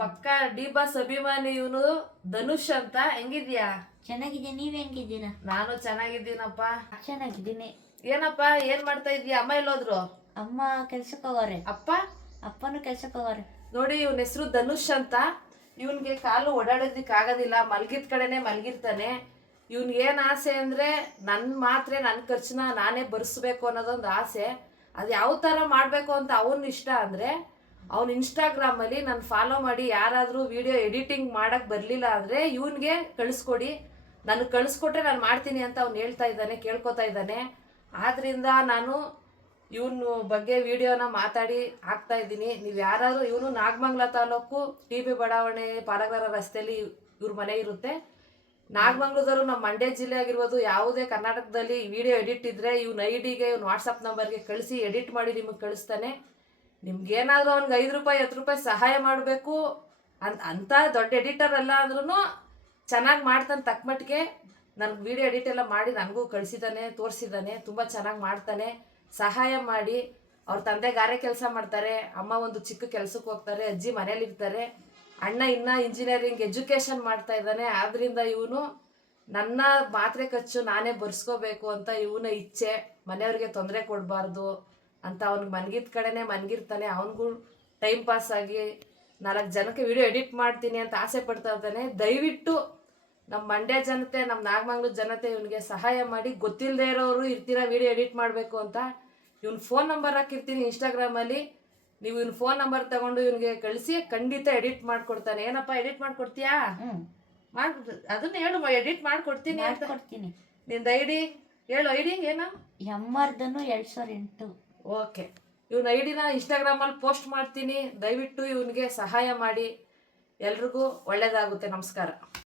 ಪಕ್ಕ D boss ಅಭಿಮಾನಿ ಇವನು ಧನುಷ್ ಅಂತ. ಹೆಂಗಿದ್ಯಾ? ಚೆನ್ನಾಗಿದೆ, ನೀವ್ ಹೆಂಗಿದ್ದೀರಾ? ನಾನು ಚೆನ್ನಾಗಿದ್ದೀನಪ್ಪ. ಚೆನ್ನಾಗಿದ್ದೀನಿ. ಏನಪ್ಪ ಏನ್ ಮಾಡ್ತಾ ಇದೀಯ? ಅಮ್ಮ ಎಲ್ಲೋದ್ರು? ಅಮ್ಮ ಕೆಲ್ಸಕ್ಕೆ ಹೋಗೋರೆ. ಅಪ್ಪನು ಕೆಲ್ಸಕ್ಕೆ ಹೋಗೋರೆ. ನೋಡಿ ಇವನ ಹೆಸರು ಧನುಷ್ ಅಂತ. ಇವನ್ಗೆ ಕಾಲು ಓಡಾಡೋದಿಕ್ ಆಗೋದಿಲ್ಲ, ಮಲ್ಗಿದ ಕಡೆನೆ ಮಲ್ಗಿರ್ತಾನೆ. ಇವ್ನಿಗೆ ಏನ್ ಆಸೆ ಅಂದ್ರೆ ನನ್ನ ಖರ್ಚನ್ನ ನಾನೇ ಭರಿಸ್ಬೇಕು ಅನ್ನೋದೊಂದು ಆಸೆ. ಅದು ಯಾವ ತರ ಮಾಡ್ಬೇಕು ಅಂತ ಅವನ್ ಇಷ್ಟ ಅಂದ್ರೆ ಅವ್ನ ಇನ್ಸ್ಟಾಗ್ರಾಮ್ ಅಲ್ಲಿ ನಾನು ಫಾಲೋ ಮಾಡಿ ಯಾರಾದ್ರೂ ವಿಡಿಯೋ ಎಡಿಟಿಂಗ್ ಮಾಡಕ್ ಬರ್ಲಿಲ್ಲ ಅಂದ್ರೆ ಇವನ್ಗೆ ಕಳಿಸ್ಕೊಡಿ, ನನಗೆ ಕಳಿಸ್ಕೊಟ್ರೆ ನಾನು ಮಾಡ್ತೀನಿ ಅಂತ ಅವ್ನು ಹೇಳ್ತಾ ಇದ್ದಾನೆ, ಕೇಳ್ಕೊತಾ ಇದ್ದಾನೆ. ಆದ್ರಿಂದ ನಾನು ಇವನು ಬಗ್ಗೆ ವಿಡಿಯೋನ ಮಾತಾಡಿ ಹಾಕ್ತಾ ಇದ್ದೀನಿ. ನೀವು ಯಾರಾದ್ರೂ, ಇವನು ನಾಗಮಂಗಲ ತಾಲೂಕು TB ಬಡಾವಣೆ ಪಾಲಗರ ರಸ್ತೆಯಲ್ಲಿ ಇವ್ರ ಮನೆ ಇರುತ್ತೆ. ನಾಗಮಂಗ್ಲದವರು ನಮ್ಮ ಮಂಡ್ಯ ಜಿಲ್ಲೆ ಆಗಿರ್ಬೋದು, ಯಾವುದೇ ಕರ್ನಾಟಕದಲ್ಲಿ ವಿಡಿಯೋ ಎಡಿಟ್ ಇದ್ರೆ ಇವ್ನ ಐಡಿಗೆ ಇವ್ನ ವಾಟ್ಸಪ್ ನಂಬರ್ಗೆ ಕಳಿಸಿ ಎಡಿಟ್ ಮಾಡಿ ನಿಮಗೆ ಕಳಿಸ್ತಾನೆ. ನಿಮ್ಗೇನಾದ್ರೂ ಅವ್ನಿಗೆ 5 ರೂಪಾಯಿ 10 ರೂಪಾಯಿ ಸಹಾಯ ಮಾಡಬೇಕು ಅಂತ ದೊಡ್ಡ ಎಡಿಟರ್ ಅಲ್ಲ ಅಂದ್ರೂ ಚೆನ್ನಾಗಿ ಮಾಡ್ತಾನೆ. ತಕ್ಕ ಮಟ್ಟಿಗೆ ನನಗೆ ವಿಡಿಯೋ ಎಡಿಟ್ ಎಲ್ಲ ಮಾಡಿ ನನಗೂ ಕಳಿಸಿದ್ದಾನೆ, ತೋರಿಸಿದ್ದಾನೆ. ತುಂಬ ಚೆನ್ನಾಗಿ ಮಾಡ್ತಾನೆ. ಸಹಾಯ ಮಾಡಿ. ಅವ್ರ ತಂದೆ ಗಾರೆ ಕೆಲಸ ಮಾಡ್ತಾರೆ, ಅಮ್ಮ ಒಂದು ಚಿಕ್ಕ ಕೆಲಸಕ್ಕೆ ಹೋಗ್ತಾರೆ, ಅಜ್ಜಿ ಮನೇಲಿರ್ತಾರೆ, ಅಣ್ಣ ಇನ್ನ ಇಂಜಿನಿಯರಿಂಗ್ ಎಜುಕೇಶನ್ ಮಾಡ್ತಾ ಇದ್ದಾನೆ. ಆದ್ರಿಂದ ಇವನು ನನ್ನ ಮಾತ್ರೆ ಖರ್ಚು ನಾನೇ ಬರ್ಸ್ಕೋಬೇಕು ಅಂತ ಇವನ ಇಚ್ಛೆ. ಮನೆಯವ್ರಿಗೆ ತೊಂದರೆ ಕೊಡಬಾರ್ದು ಅಂತ ಅವ್ನಿಗೆ ಮನ್ಗಿದ ಕಡೆನೆ ಮನ್ಗಿರ್ತಾನೆ. ಅವನಿಗೂ ಟೈಮ್ ಪಾಸ್ ಆಗಿ 4 ಜನಕ್ಕೆ ವಿಡಿಯೋ ಎಡಿಟ್ ಮಾಡ್ತೀನಿ ಅಂತ ಆಸೆ ಪಡ್ತಾ ಇದ್ದಾನೆ. ದಯವಿಟ್ಟು ನಮ್ಮ ಮಂಡ್ಯ ಜನತೆ, ನಮ್ಮ ನಾಗಮಂಗ್ಲದ ಜನತೆ ಇವನಿಗೆ ಸಹಾಯ ಮಾಡಿ. ಗೊತ್ತಿಲ್ಲದೆ ಇರೋರು ಇರ್ತೀರಾ ವಿಡಿಯೋ ಎಡಿಟ್ ಮಾಡಬೇಕು ಅಂತ. ಇವ್ನ ಫೋನ್ ನಂಬರ್ ಹಾಕಿರ್ತೀನಿ ಇನ್ಸ್ಟಾಗ್ರಾಮಲ್ಲಿ. ನೀವು ಇವ್ನ ಫೋನ್ ನಂಬರ್ ತಗೊಂಡು ಇವನಿಗೆ ಕಳಿಸಿ, ಖಂಡಿತ ಎಡಿಟ್ ಮಾಡ್ಕೊಡ್ತಾನೆ. ಏನಪ್ಪ ಎಡಿಟ್ ಮಾಡ್ಕೊಡ್ತೀಯಾ? ಅದನ್ನ ಹೇಳು, ಎಡಿಟ್ ಮಾಡ್ಕೊಡ್ತೀನಿ ಅಂತ. ನಿಂದ ಐಡಿ ಹೇಳು. ಐಡಿ ಏನು? ಎಮ್ಮರ್ದನು 2008. ಓಕೆ, ಇವನ ಐಡಿನ ಇನ್ಸ್ಟಾಗ್ರಾಮಲ್ಲಿ ಪೋಸ್ಟ್ ಮಾಡ್ತೀನಿ. ದಯವಿಟ್ಟು ಇವನಿಗೆ ಸಹಾಯ ಮಾಡಿ. ಎಲ್ರಿಗೂ ಒಳ್ಳೇದಾಗುತ್ತೆ. ನಮಸ್ಕಾರ.